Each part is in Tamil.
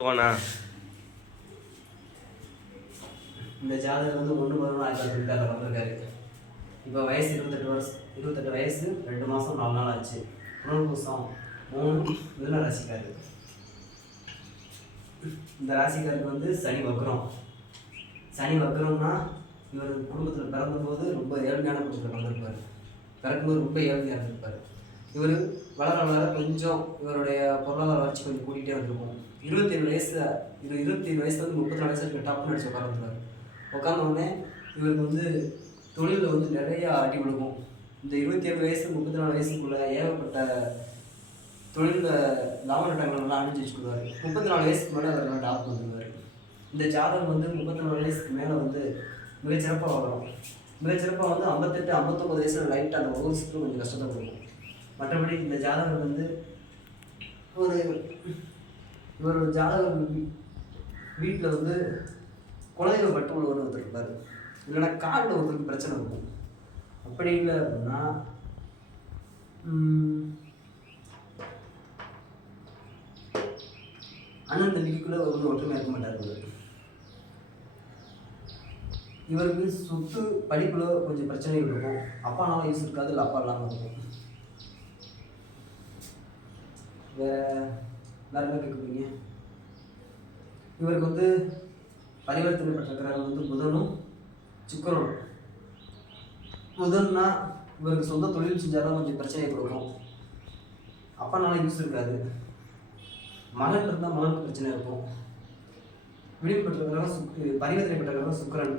போனா இந்த ஜாதகர் வந்து 1/11/2026 வந்திருக்காரு. இப்போ வயசு 28 வயசு 2 மாதம் 4 நாள் ஆச்சு. புனர்பூசம் 3 மிதுன ராசிக்காரு. இந்த ராசிக்காருக்கு வந்து சனி வக்ரம். சனி வக்ரம்னா இவர் குடும்பத்தில் பிறந்தபோது ரொம்ப ஏழ்மையான குடும்பத்தில் பிறந்திருப்பார். பிறக்கும்போது ரொம்ப ஏழ்மையாக இருந்திருப்பார். இவர் வளர வளர கொஞ்சம் இவருடைய பொருளாதார வளர்ச்சி கொஞ்சம் கூட்டிகிட்டே வந்திருக்கும். 27 வயசில் இது 27 வயசுல வந்து 34 வயசுல டாப்னு அடிச்சு உட்காந்துருந்தார். உட்காந்தவுடனே இவருக்கு வந்து தொழிலில் வந்து நிறைய அடி விழுகும். இந்த 27 வயசு 34 வயசுக்குள்ள ஏகப்பட்ட தொழிலில் லாப நட்டங்கள்லாம் அணிஞ்சு வச்சுக்குவார். 34 வயசுக்கு மேலே அவர் டாப் வந்துடுவார். இந்த ஜாதகம் வந்து 34 வயசுக்கு மேலே வந்து மிகச்சிறப்பாக வளரும். மிகச்சிறப்பாக வந்து 58 59 வயசில் லைட்டாக அந்த ஒரு வருஷத்துக்கு கொஞ்சம் கஷ்டத்தை கொடுக்கும். மற்றபடி இந்த ஜாதகம் வந்து இவர் ஜாதகம் வீட்டில் வந்து குலதெய்வ பட்டு ஒருவர் ஒருத்தருப்பார். இல்லைன்னா காலில் ஒருத்தருக்கு பிரச்சனை இருக்கும். அப்படி இல்லை அப்படின்னா அண்ணன் தம்பிக்குள்ளே ஒரு ஒற்றுமை இருக்க மாட்டார். இவருக்கு சொத்து படிப்பில் கொஞ்சம் பிரச்சனைகள் இருக்கும். அப்பானாலும் யூஸ் இருக்காது, இல்லை அப்பா இல்லாமல் இருக்கும். வேற என்ன கேட்க போறீங்க? இவருக்கு வந்து பரிவர்த்தனை பெற்ற கிரகம் வந்து புதனும் சுக்கிரனும். புதன்னா இவருக்கு சொந்த தொழில் செஞ்சாலும் கொஞ்சம் பிரச்சனையை கொடுக்கும். அப்பானாலும் யூஸ் இருக்காது. மகன் இருந்தால் மகனுக்கு பிரச்சனை இருக்கும். விடுப்பு பெற்ற கிரகம் பரிவர்த்தனை பெற்ற கிரகம் சுக்கிரன்.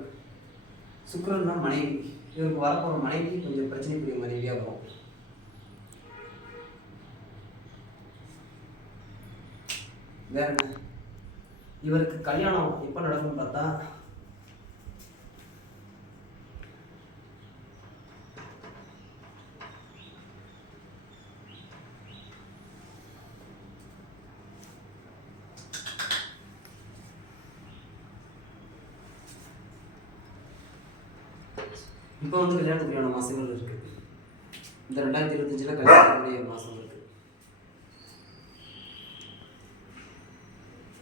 சுக்கிரன்னா மனைவி. இவருக்கு வரப்போகிற மனைவி கொஞ்சம் பிரச்சனைக்குரிய மனைவியாக வரும். வேற என்ன? இவருக்கு கல்யாணம் எப்போ நடக்கும்னு பார்த்தா இப்போ வந்து கல்யாணத்துக்குரிய மாதங்கள் இருக்குது. இந்த 2025 கல்யாணத்துக்குரிய மாதம் இருக்குது.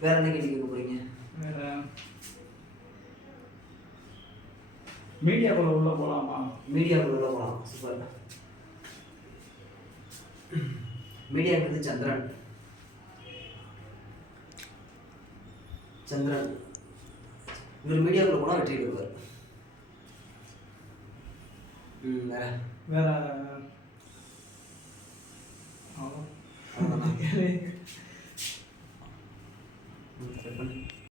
வேற என்ன கேள்வி கேட்க போறீங்க? வேற மீடியாக்குள்ள உள்ள போகலாமா? மீடியாக்குள்ள உள்ள போகலாம். சூப்பர். மீடியாங்கிறது சந்திரன். இவர் மீடியாக்குள்ள போனால் வெற்றி பெறுவார். வேற வேற அவ்வளோதான்.